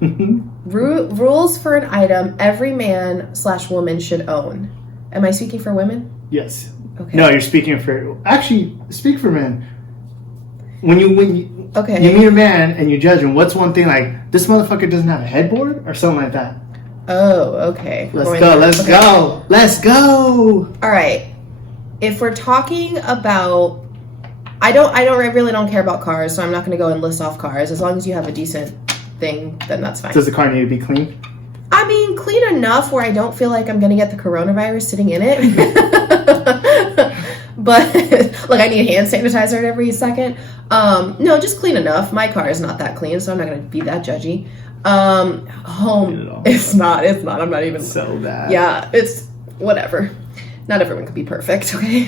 Rules for an item every man/woman should own. Am I speaking for women? Yes. Okay. No, you're speaking for... Actually, speak for men. When you meet a man and you judge him, what's one thing like, this motherfucker doesn't have a headboard? Or something like that. Oh, okay. Let's go. All right. If we're talking about... I really don't care about cars, so I'm not going to go and list off cars. As long as you have a decent thing, then that's fine. Does the car need to be clean? I mean, clean enough where I don't feel like I'm going to get the coronavirus sitting in it. But, like, I need hand sanitizer every second. No, just clean enough. My car is not that clean, so I'm not going to be that judgy. Home, it's not. I'm not even... So bad. Yeah, it's whatever. Not everyone can be perfect, okay?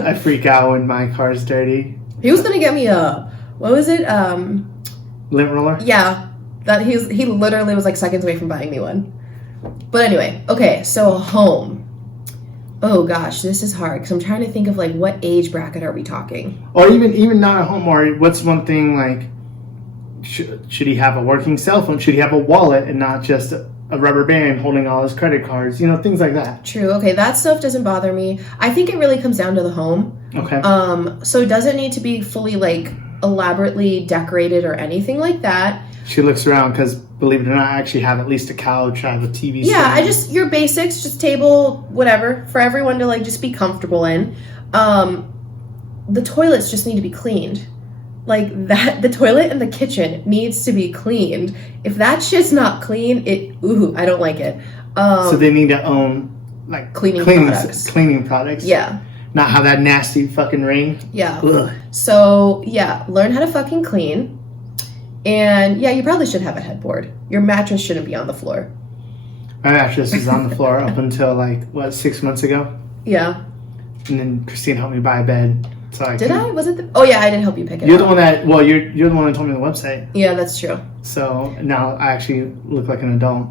I freak out when my car's dirty. He was going to get me a... What was it? Lint roller? Yeah. He literally was like seconds away from buying me one. But anyway, okay, so home. Oh gosh, this is hard because I'm trying to think of like what age bracket are we talking? Or even not a home, or what's one thing like, should he have a working cell phone? Should he have a wallet and not just a rubber band holding all his credit cards? Things like that. True, okay, that stuff doesn't bother me. I think it really comes down to the home. Okay. So it doesn't need to be fully like elaborately decorated or anything like that. She looks around because, believe it or not, I actually have at least a couch, I have a TV stand. Your basics, just table, whatever, for everyone to like just be comfortable in. The toilets just need to be cleaned. Like that, the toilet and the kitchen needs to be cleaned. If that shit's not clean, I don't like it. So they need to own like cleaning products. Yeah. Not have that nasty fucking ring. Yeah. Ugh. So yeah, learn how to fucking clean. And yeah, you probably should have a headboard. Your mattress shouldn't be on the floor. My mattress is on the floor up until 6 months ago? Yeah. And then Kristine helped me buy a bed. So I Was it oh yeah, I didn't help you pick it up. You're the one that you're the one that told me the website. Yeah, that's true. So now I actually look like an adult.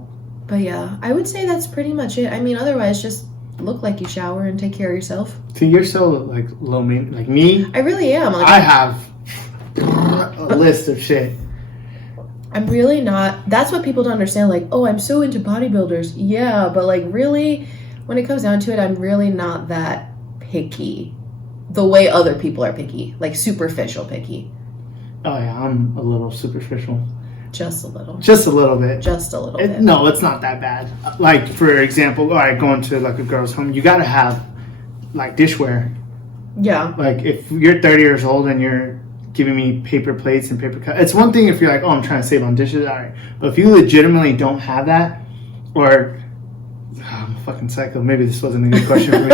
But yeah, I would say that's pretty much it. I mean, otherwise just look like you shower and take care of yourself. See, you're so low maintenance. Like me? I really am. I have a list of shit. I'm really not. That's what people don't understand. Like, oh, I'm so into bodybuilders. Yeah, but really, when it comes down to it, I'm really not that picky. The way other people are picky. Like, superficial picky. Oh, yeah, I'm a little superficial. Just a little. Just a little bit. Just a little bit. No, it's not that bad. Like, for example, going to a girl's home, you gotta have, dishware. Yeah. Like, if you're 30 years old and you're giving me paper plates and paper cups. It's one thing if you're like, oh, I'm trying to save on dishes, all right. But if you legitimately don't have that, or I'm a fucking psycho. Maybe this wasn't a good question for me.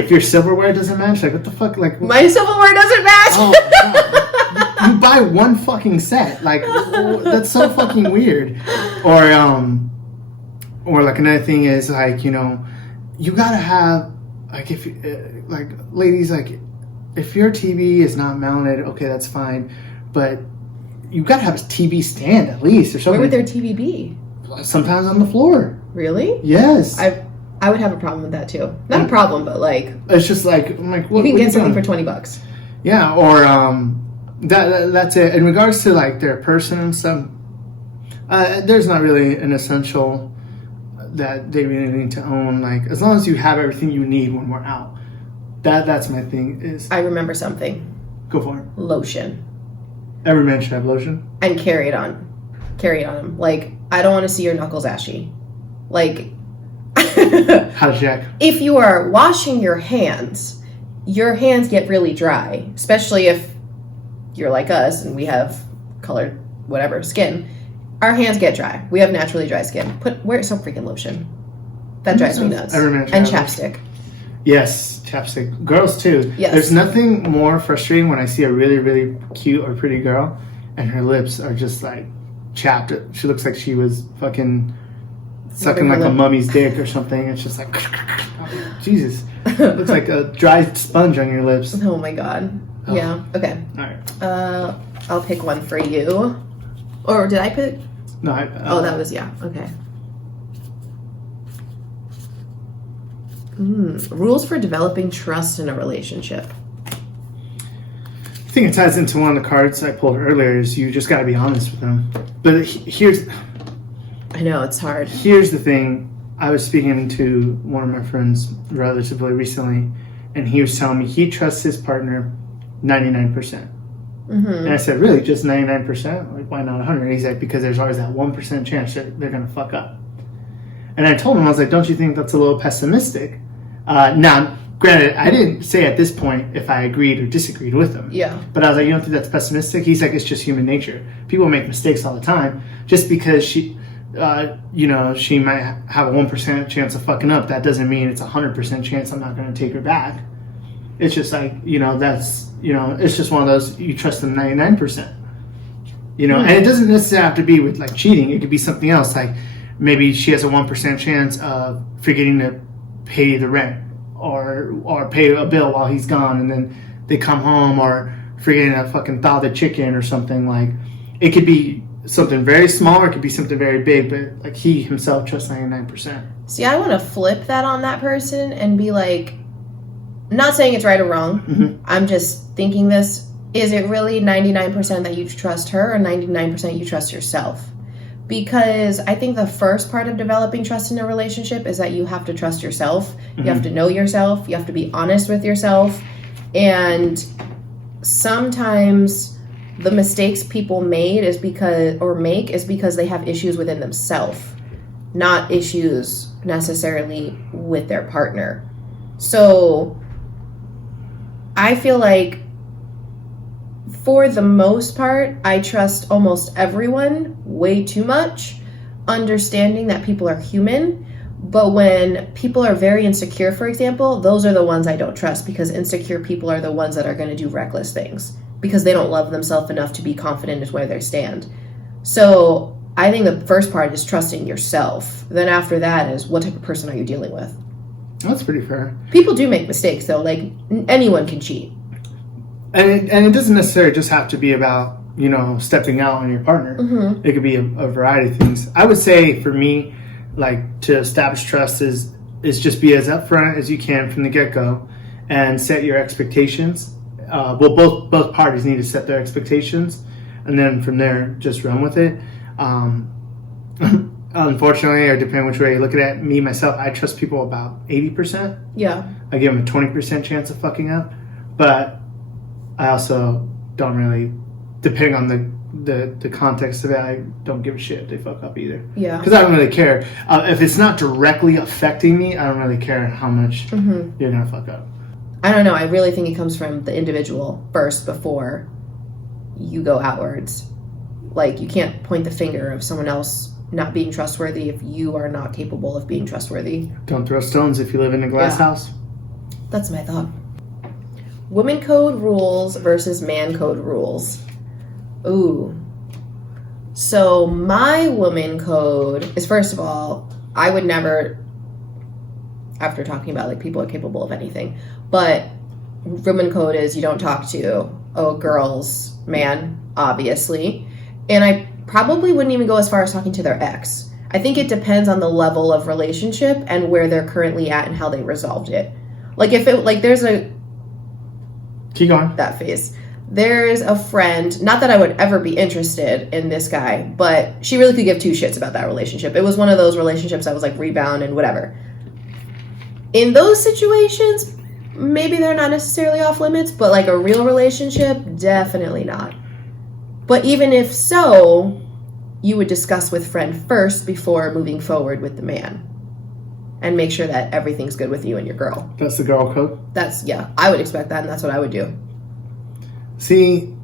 If your silverware doesn't match, what the fuck? My silverware doesn't match. Oh, you buy one fucking set. That's so fucking weird. Or another thing is you gotta have if ladies if your TV is not mounted, okay, that's fine. But you gotta have a TV stand at least or something. Where would their TV be? Sometimes on the floor. Really? Yes. I would have a problem with that too. Not a problem, but it's just I'm like, what, you can get something for $20. Yeah, or that's it. In regards to their person and stuff, there's not really an essential that they really need to own. As long as you have everything you need when we're out. That's my thing. Is I remember something. Go for it. Lotion. Every man should have lotion. And carry it on him. I don't want to see your knuckles ashy. How to check? If you are washing your hands get really dry, especially if you're like us and we have colored skin. Our hands get dry. We have naturally dry skin. Wear some freaking lotion. That drives me nuts. And chapstick. Yes, chapstick. Girls too. Yes. There's nothing more frustrating when I see a really, really cute or pretty girl and her lips are just chapped. She looks like she was fucking sucking a mummy's dick or something. It's just Jesus. Looks like a dry sponge on your lips. Oh my god. Oh. Yeah. Okay. All right. I'll pick one for you. Or did I pick? No. that was okay. Rules for developing trust in a relationship. I think it ties into one of the cards I pulled earlier. Is you just got to be honest with them. But here's I know, it's hard. Here's the thing. I was speaking to one of my friends relatively recently, and he was telling me he trusts his partner 99%. Mm-hmm. And I said, really, just 99%? Like, why not 100? And he's like, because there's always that 1% chance that they're going to fuck up. And I told him, I was like, don't you think that's a little pessimistic? Now, granted, I didn't say at this point if I agreed or disagreed with him. Yeah. But I was like, you don't think that's pessimistic? He's like, it's just human nature. People make mistakes all the time. Just because she might have a 1% chance of fucking up, that doesn't mean it's a 100% chance I'm not going to take her back. It's just like, it's just one of those, you trust them 99%. And it doesn't necessarily have to be with like cheating. It could be something else. Like maybe she has a 1% chance of forgetting to pay the rent or pay a bill while he's gone, and then they come home, or forgetting to fucking thaw the chicken or something. Like, it could be something very small, or it could be something very big, but like he himself trusts 99%. See, I want to flip that on that person and be like, not saying it's right or wrong. Mm-hmm. I'm just thinking this. Is it really 99% that you trust her, or 99% you trust yourself? Because I think the first part of developing trust in a relationship is that you have to trust yourself. Mm-hmm. You have to know yourself. You have to be honest with yourself. And sometimes the mistakes people make is because they have issues within themselves, not issues necessarily with their partner. So I feel like, for the most part, I trust almost everyone way too much, understanding that people are human. But when people are very insecure, for example, those are the ones I don't trust, because insecure people are the ones that are going to do reckless things because they don't love themselves enough to be confident in where they stand. So I think the first part is trusting yourself. Then after that is, what type of person are you dealing with? That's pretty fair. People do make mistakes, though. Like, anyone can cheat. And it doesn't necessarily just have to be about, stepping out on your partner. Mm-hmm. It could be a variety of things. I would say for me, like, to establish trust is just be as upfront as you can from the get-go and set your expectations. Both parties need to set their expectations, and then from there, just run with it. Unfortunately, or depending which way you look at it, me, myself, I trust people about 80%. Yeah. I give them a 20% chance of fucking up. But I also don't really, depending on the context of it, I don't give a shit if they fuck up either. Yeah. Because I don't really care. If it's not directly affecting me, I don't really care how much you're going to fuck up. I don't know. I really think it comes from the individual first before you go outwards. Like, you can't point the finger of someone else not being trustworthy if you are not capable of being trustworthy. Don't throw stones if you live in a glass house. That's my thought. Woman code rules versus man code rules. Ooh. So my woman code is, first of all, I would never, after talking about like people are capable of anything, but woman code is you don't talk to a girl's man, obviously. And I probably wouldn't even go as far as talking to their ex. I think it depends on the level of relationship and where they're currently at and how they resolved it. Like, if it, like, there's a... Keep going. That phase. There's a friend, not that I would ever be interested in this guy, but she really could give two shits about that relationship. It was one of those relationships that was like rebound and whatever. In those situations, maybe they're not necessarily off limits, but like a real relationship, definitely not. But even if so, you would discuss with friend first before moving forward with the man. And make sure that everything's good with you and your girl. That's the girl code? Yeah, I would expect that, and that's what I would do. See,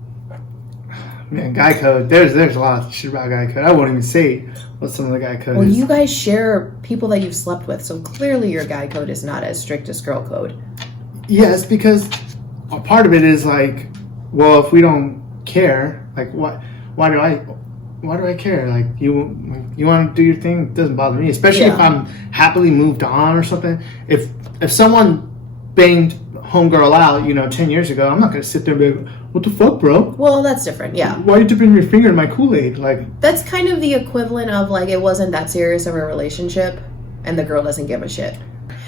man, guy code, there's a lot of shit about guy code. I won't even say what some of the guy code is. Well, you guys share people that you've slept with, so clearly your guy code is not as strict as girl code. Yes, because a part of it is like, well, if we don't care, like, why do I care? Like, you want to do your thing, it doesn't bother me. Especially if I'm happily moved on or something. If someone banged homegirl out, 10 years ago, I'm not going to sit there and be like, what the fuck, bro? Well, that's different, yeah. Why are you dipping your finger in my Kool-Aid? Like, that's kind of the equivalent of, like, it wasn't that serious of a relationship, and the girl doesn't give a shit.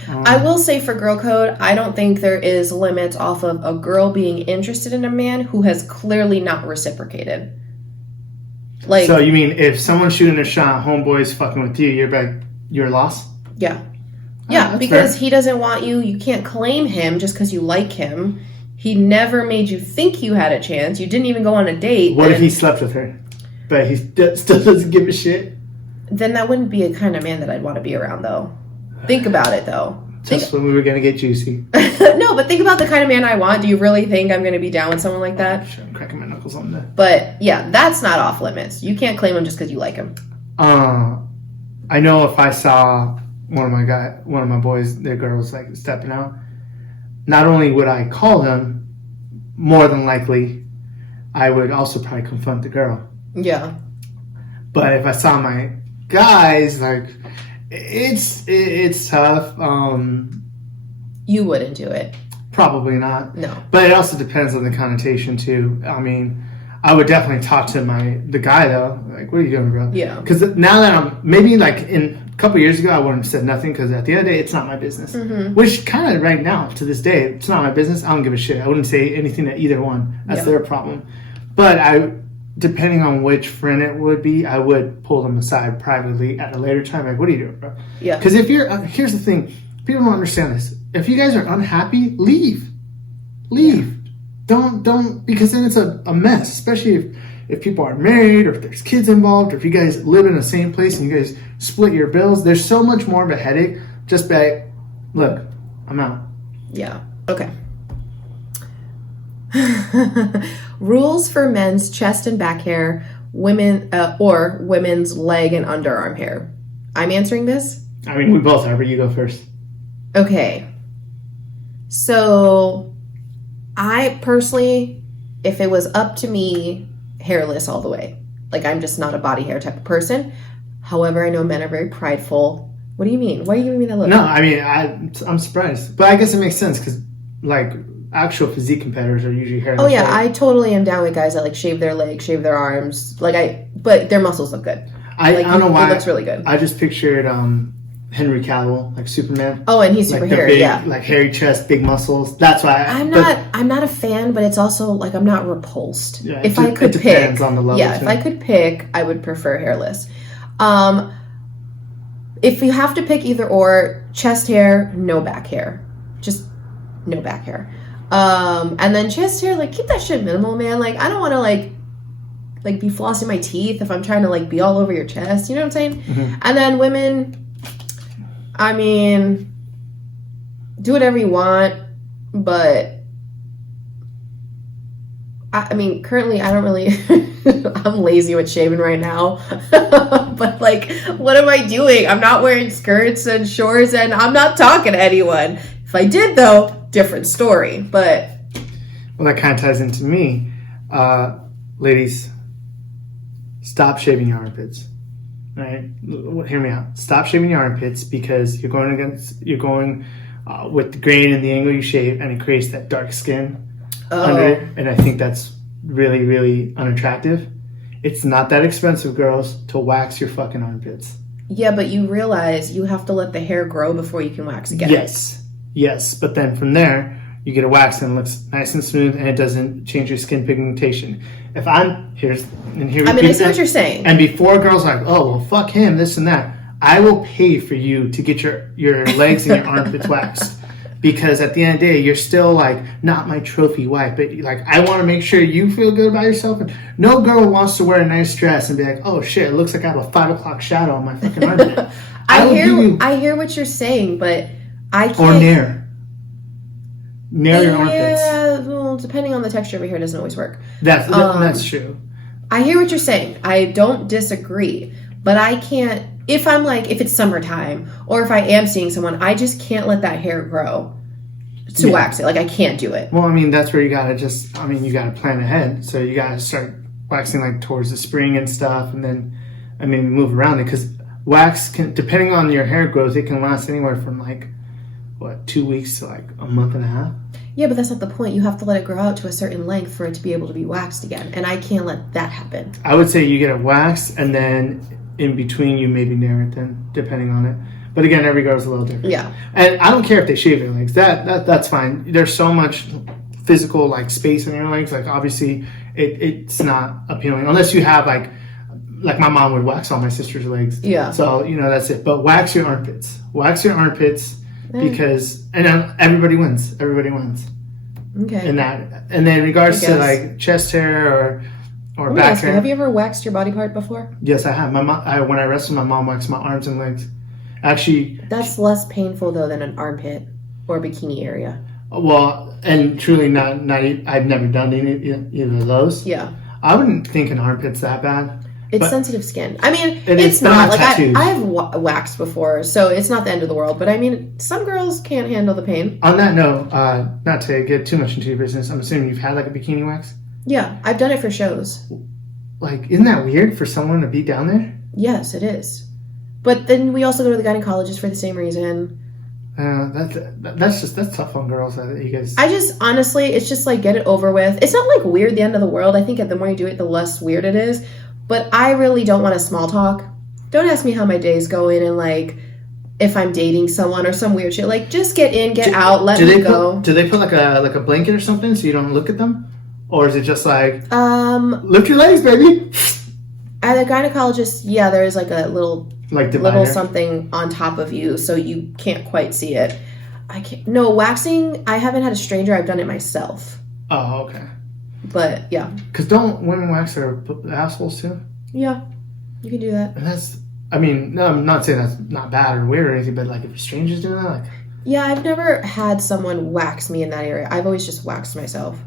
I will say for girl code, I don't think there is limits off of a girl being interested in a man who has clearly not reciprocated. Like, so you mean if someone's shooting a shot, homeboy's fucking with you, you're a loss? Yeah. Oh, Yeah, because fair. he doesn't want you. You can't claim him just because you like him. He never made you think you had a chance. You didn't even go on a date. What if he slept with her, but he still doesn't give a shit? Then that wouldn't be a kind of man that I'd want to be around, though. Think about it, though. Just when we were going to get juicy. No, but think about the kind of man I want. Do you really think I'm going to be down with someone like that? Shit, I'm cracking my knuckles on that. But, yeah, that's not off limits. You can't claim him just because you like him. I know if I saw one of my boys, their girls, like, stepping out, not only would I call them, more than likely, I would also probably confront the girl. Yeah. But if I saw my guys, like, it's tough. You wouldn't do it. Probably not. No. But it also depends on the connotation too. I mean, I would definitely talk to the guy though. Like, what are you doing, bro? Yeah. Because now that I'm maybe like in a couple years ago, I wouldn't have said nothing because at the end of the day, it's not my business. Mm-hmm. Which kind of right now to this day, it's not my business. I don't give a shit. I wouldn't say anything to either one. That's their problem. But depending on which friend it would be, I would pull them aside privately at a later time. Like, what are you doing, bro? Yeah. Because if you're, here's the thing, people don't understand this. If you guys are unhappy, leave. Yeah. Don't, because then it's a mess, especially if people aren't married or if there's kids involved or if you guys live in the same place and you guys split your bills. There's so much more of a headache. Just be like, look, I'm out. Yeah. Okay. Rules for men's chest and back hair, or women's leg and underarm hair. I'm answering this? I mean, we both are, but you go first. Okay. So, I personally, if it was up to me, hairless all the way. Like, I'm just not a body hair type of person. However, I know men are very prideful. What do you mean? Why are you giving me that look? No, I mean, I'm surprised. But I guess it makes sense because, like, actual physique competitors are usually hairless. Oh, yeah. I totally am down with guys that, like, shave their legs, shave their arms. But their muscles look good. I don't know why. It looks really good. I just pictured Henry Cavill, like Superman. Oh, and he's super like hairy, big, yeah. Like hairy chest, big muscles. That's why I'm not a fan, but it's also like I'm not repulsed. Yeah, if I could it depends pick, on the level. Yeah, if I could pick, I would prefer hairless. If you have to pick either or, chest hair, no back hair, just no back hair. And then chest hair, like keep that shit minimal, man. Like I don't want to like be flossing my teeth if I'm trying to like be all over your chest. You know what I'm saying? Mm-hmm. And then women, I mean, do whatever you want, but I mean, currently I don't really, I'm lazy with shaving right now, but like, what am I doing? I'm not wearing skirts and shorts and I'm not talking to anyone. If I did though, different story, but. Well, that kind of ties into me. Ladies, stop shaving your armpits. All right, hear me out. Stop shaving your armpits because you're going with the grain and the angle you shave, and it creates that dark skin under it, and I think that's really, really unattractive. It's not that expensive, girls, to wax your fucking armpits. Yeah, but you realize you have to let the hair grow before you can wax again. Yes, but then from there, you get a wax and it looks nice and smooth, and it doesn't change your skin pigmentation. If I'm here, I see what you're saying. And before girls are like, oh well, fuck him, this and that, I will pay for you to get your legs and your armpits waxed, because at the end of the day, you're still like not my trophy wife, but like I want to make sure you feel good about yourself. And no girl wants to wear a nice dress and be like, oh shit, it looks like I have a 5 o'clock shadow on my fucking armpit. I hear what you're saying, but I can't. Or nair your armpits. Yeah, well, depending on the texture of your hair, doesn't always work. That's true. I hear what you're saying. I don't disagree, but I can't. If it's summertime, or if I am seeing someone, I just can't let that hair grow to wax it. Like I can't do it. Well, I mean, that's where you gotta you gotta plan ahead. So you gotta start waxing like towards the spring and stuff, and then move around it, because wax can, depending on your hair growth, it can last anywhere from like 2 weeks to like a month and a half. Yeah, but that's not the point. You have to let it grow out to a certain length for it to be able to be waxed again, and I can't let that happen. I would say you get it waxed, and then in between you maybe nair it then, depending on it. But again, every girl's a little different. Yeah. And I don't care if they shave their legs. That's fine. There's so much physical like space in your legs. Like obviously it's not appealing unless you have like like my mom would wax all my sister's legs. Yeah. So, that's it. But wax your armpits. Wax your armpits because, and everybody wins. Everybody wins. Okay. In that. And then in regards to like chest hair or back hair. Have you ever waxed your body part before? Yes, I have. When I wrestled, my mom waxed my arms and legs. Actually. That's less painful though than an armpit or bikini area. Well, and truly not I've never done either of those. Yeah. I wouldn't think an armpit's that bad. It's sensitive skin. I mean, it's not. Like, I've waxed before, so it's not the end of the world. But I mean, some girls can't handle the pain. On that note, not to get too much into your business, I'm assuming you've had like a bikini wax? Yeah, I've done it for shows. Like, isn't that weird for someone to be down there? Yes, it is. But then we also go to the gynecologist for the same reason. That's tough on girls. You guys. I just, honestly, it's just like, get it over with. It's not like weird, the end of the world. I think the more you do it, the less weird it is. But I really don't want to small talk. Don't ask me how my day's going and like if I'm dating someone or some weird shit. Like, just get in, get out, let me go. Do they put like a blanket or something so you don't look at them, or is it just like lift your legs, baby? At a gynecologist, yeah, there is like a little divider. Something on top of you, so you can't quite see it. No waxing. I haven't had a stranger. I've done it myself. Oh, okay. But yeah. Because don't women wax their assholes too? Yeah, you can do that. And that's, I mean, no, I'm not saying that's not bad or weird or anything, but like if a stranger's doing that, like. Yeah, I've never had someone wax me in that area. I've always just waxed myself.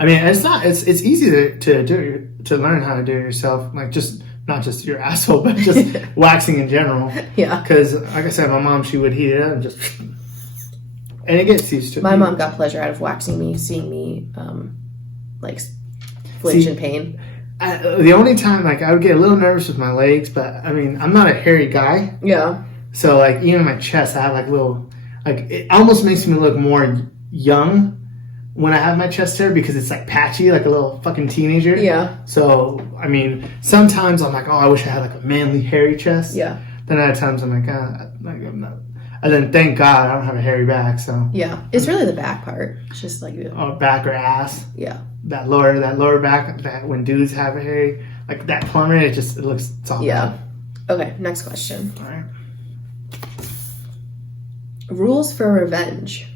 I mean, it's easy to do, to learn how to do it yourself. Like, just, not just your asshole, but just waxing in general. Yeah. Because, like I said, my mom, she would heat it up and just. And it gets used to it. My mom got pleasure out of waxing me, seeing me, flinch in pain. The only time, like, I would get a little nervous with my legs, but, I mean, I'm not a hairy guy. Yeah. So, like, even my chest, I have, like, little, like, it almost makes me look more young when I have my chest hair because it's, like, patchy, like a little fucking teenager. Yeah. So, I mean, sometimes I'm like, oh, I wish I had, like, a manly, hairy chest. Yeah. Then other times I'm like, I'm not. And then, thank God, I don't have a hairy back, so. Yeah. It's really the back part. It's just like... back or ass. Yeah. That lower back, that when dudes have a hairy, like that plumber, it looks, it's all bad. Okay, next question. All right. Rules for revenge.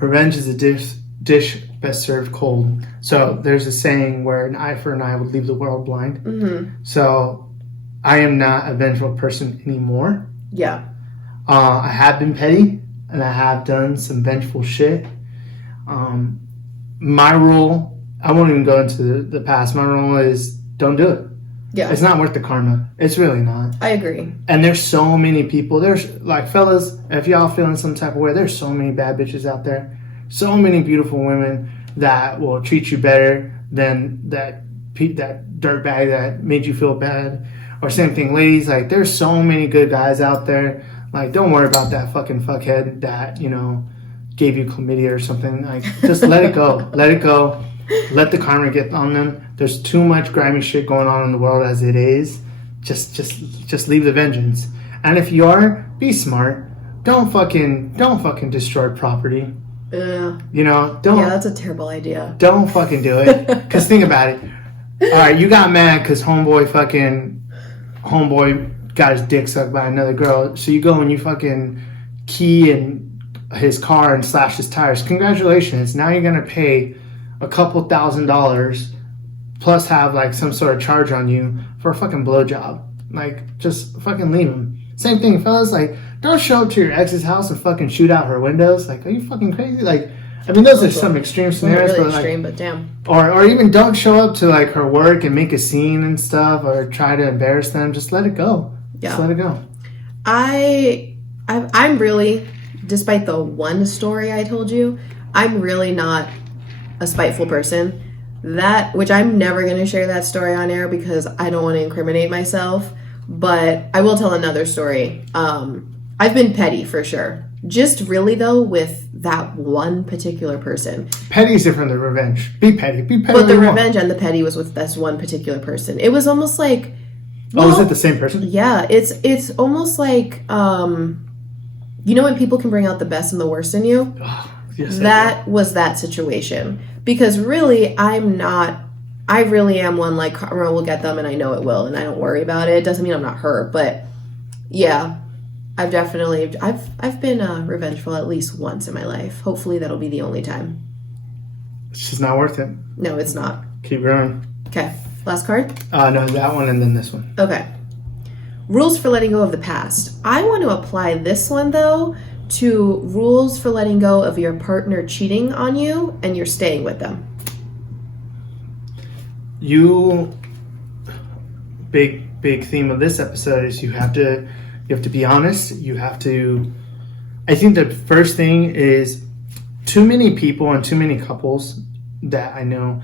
Revenge is a dish best served cold. So there's a saying where an eye for an eye would leave the world blind. Mm-hmm. So I am not a vengeful person anymore. Yeah. I have been petty, and I have done some vengeful shit. My rule, I won't even go into the past. My rule is don't do it. Yeah. It's not worth the karma. It's really not. I agree. And there's so many people. There's, like, fellas, if y'all feeling some type of way, there's so many bad bitches out there. So many beautiful women that will treat you better than that dirtbag that made you feel bad. Or same thing, ladies, like, there's so many good guys out there. Like, don't worry about that fucking fuckhead that, gave you chlamydia or something. Like, just let it go. Let it go. Let the karma get on them. There's too much grimy shit going on in the world as it is. Just leave the vengeance. And if you are, be smart. Don't fucking destroy property. Yeah. Don't. Yeah, that's a terrible idea. Don't fucking do it. Because think about it. All right, you got mad because homeboy got his dick sucked by another girl. So you go and you fucking key in his car and slash his tires. Congratulations. Now you're going to pay a couple $1,000 plus have like some sort of charge on you for a fucking blowjob. Like, just fucking leave him. Same thing, fellas. Like, don't show up to your ex's house and fucking shoot out her windows. Like, are you fucking crazy? Like, I mean, those are some extreme scenarios. Not really but extreme, like, but damn. Or even don't show up to like her work and make a scene and stuff, or try to embarrass them. Just let it go. Yeah. Just let it go. I'm really, despite the one story I told you, I'm really not a spiteful person. Which I'm never going to share that story on air because I don't want to incriminate myself. But I will tell another story. I've been petty for sure. Just really though with that one particular person. Petty is different than revenge. Be petty. Be petty. But the revenge and the petty was with this one particular person. It was almost like. Well, is it the same person? Yeah, it's almost like when people can bring out the best and the worst in you. Oh, yes, that was that situation. Because really, I really am one like karma will get them and I know it will and I don't worry about it. It doesn't mean I'm not hurt, but yeah, I've been revengeful at least once in my life. Hopefully that'll be the only time. It's just not worth it. No, it's not. Keep going. Okay. Last card? No, that one and then this one. Okay. Rules for letting go of the past. I want to apply this one, though, to rules for letting go of your partner cheating on you and you're staying with them. Big theme of this episode is you have to be honest. I think the first thing is too many people and too many couples that I know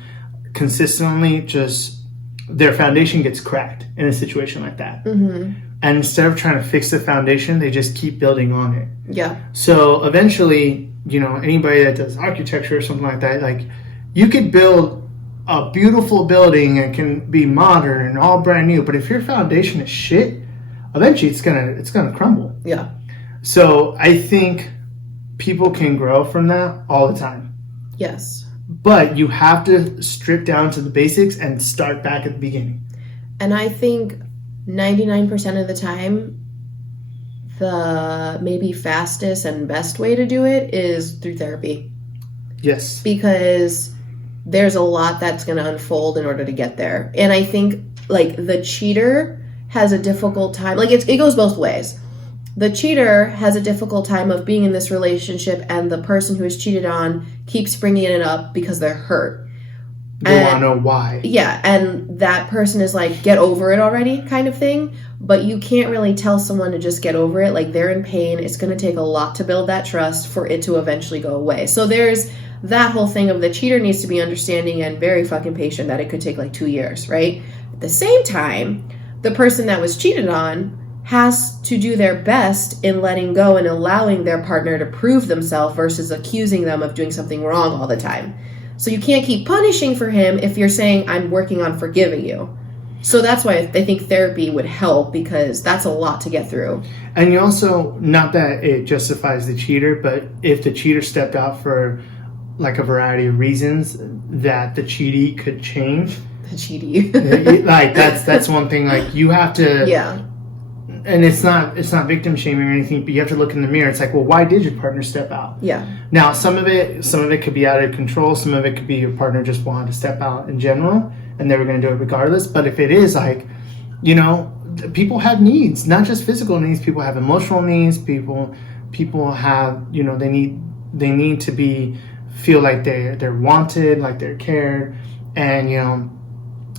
consistently just their foundation gets cracked in a situation like that. Mm-hmm. And instead of trying to fix the foundation, they just keep building on it. Yeah. So eventually, anybody that does architecture or something like that, like you could build a beautiful building and can be modern and all brand new, but if your foundation is shit, eventually it's gonna crumble. Yeah. So I think people can grow from that all the time. Yes. But you have to strip down to the basics and start back at the beginning. And I think 99% of the time, the maybe fastest and best way to do it is through therapy. Yes. Because there's a lot that's going to unfold in order to get there. And I think, like, the cheater has a difficult time. Like, it goes both ways. The cheater has a difficult time of being in this relationship and the person who is cheated on keeps bringing it up because they're hurt. They want to know why. Yeah, and that person is like, get over it already kind of thing. But you can't really tell someone to just get over it. Like, they're in pain. It's going to take a lot to build that trust for it to eventually go away. So there's that whole thing of the cheater needs to be understanding and very fucking patient that it could take like 2 years, right? At the same time, the person that was cheated on has to do their best in letting go and allowing their partner to prove themselves versus accusing them of doing something wrong all the time. So you can't keep punishing for him if you're saying, I'm working on forgiving you. So that's why I think therapy would help, because that's a lot to get through. And you also, not that it justifies the cheater, but if the cheater stepped out for like a variety of reasons, that the cheatee could change. The cheatee. Like that's one thing. Like you have to. Yeah. And it's not victim shaming or anything, but you have to look in the mirror. It's like, well, why did your partner step out? Yeah. Now, some of it could be out of control. Some of it could be your partner just wanted to step out in general, and they were going to do it regardless. But if it is like, people have needs, not just physical needs. People have emotional needs. People have, they need to feel like they're wanted, like they're cared, and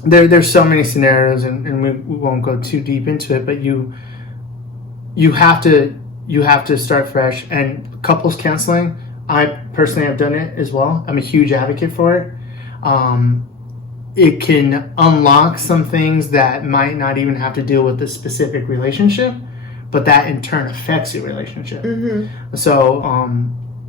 there's so many scenarios, and we won't go too deep into it, but you have to start fresh. And couples counseling, I personally have done it as well. I'm a huge advocate for it. It can unlock some things that might not even have to deal with the specific relationship, but that in turn affects your relationship. Mm-hmm. So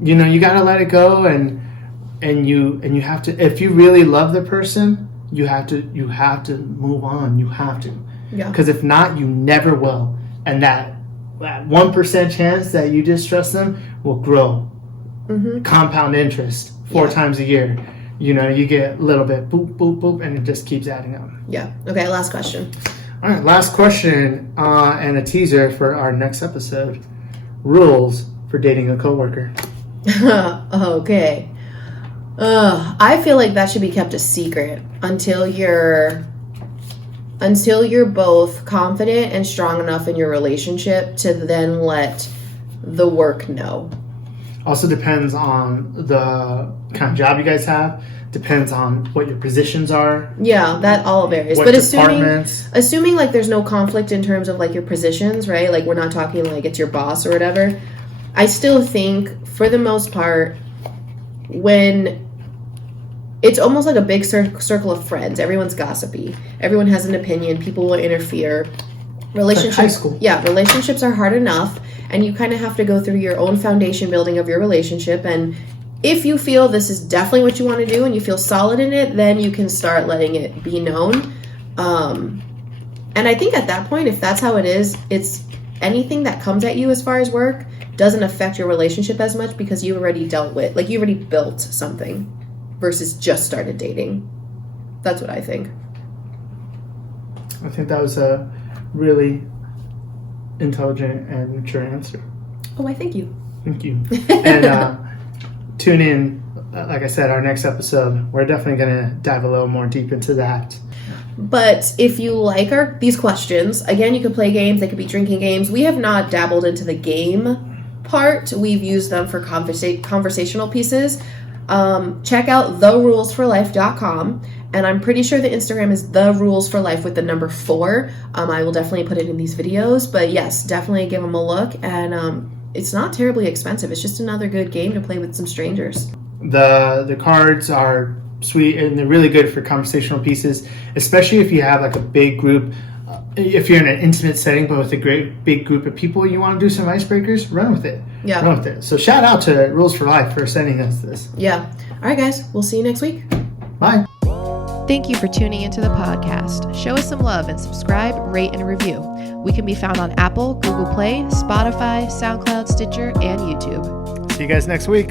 you got to let it go, and you have to, if you really love the person, you have to move on. You have to. Yeah. Because if not, you never will. And that 1% chance that you distrust them will grow. Mm-hmm. Compound interest 4 times a year. You get a little bit boop, boop, boop, and it just keeps adding up. Yeah. Okay, last question. All right, last question and a teaser for our next episode. Rules for dating a coworker. Okay. I feel like that should be kept a secret until you're both confident and strong enough in your relationship to then let the work know. Also depends on the kind of job you guys have. Depends on what your positions are. Yeah, that all varies. What but departments. assuming like there's no conflict in terms of like your positions, right? Like we're not talking like it's your boss or whatever. I still think for the most part, when it's almost like a big circle of friends. Everyone's gossipy. Everyone has an opinion. People will interfere. Relationships, like high school. Yeah, relationships are hard enough, and you kind of have to go through your own foundation building of your relationship. And if you feel this is definitely what you want to do, and you feel solid in it, then you can start letting it be known. And I think at that point, if that's how it is, it's anything that comes at you as far as work doesn't affect your relationship as much because you already dealt with, like you already built something. versus just started dating. That's what I think. I think that was a really intelligent and mature answer. Oh, I thank you. Thank you. And tune in, like I said, our next episode. We're definitely going to dive a little more deep into that. But if you like these questions, again, you can play games. They could be drinking games. We have not dabbled into the game part. We've used them for conversational pieces. Check out therulesforlife.com. And I'm pretty sure the Instagram is The Rules for Life with the number 4. I will definitely put it in these videos. But yes, definitely give them a look. And it's not terribly expensive. It's just another good game to play with some strangers. The cards are sweet, and they're really good for conversational pieces, especially if you have like a big group. If you're in an intimate setting, but with a great big group of people, you want to do some icebreakers, run with it. Yeah. Run with it. So shout out to Rules for Life for sending us this. Yeah. All right, guys. We'll see you next week. Bye. Thank you for tuning into the podcast. Show us some love and subscribe, rate, and review. We can be found on Apple, Google Play, Spotify, SoundCloud, Stitcher, and YouTube. See you guys next week.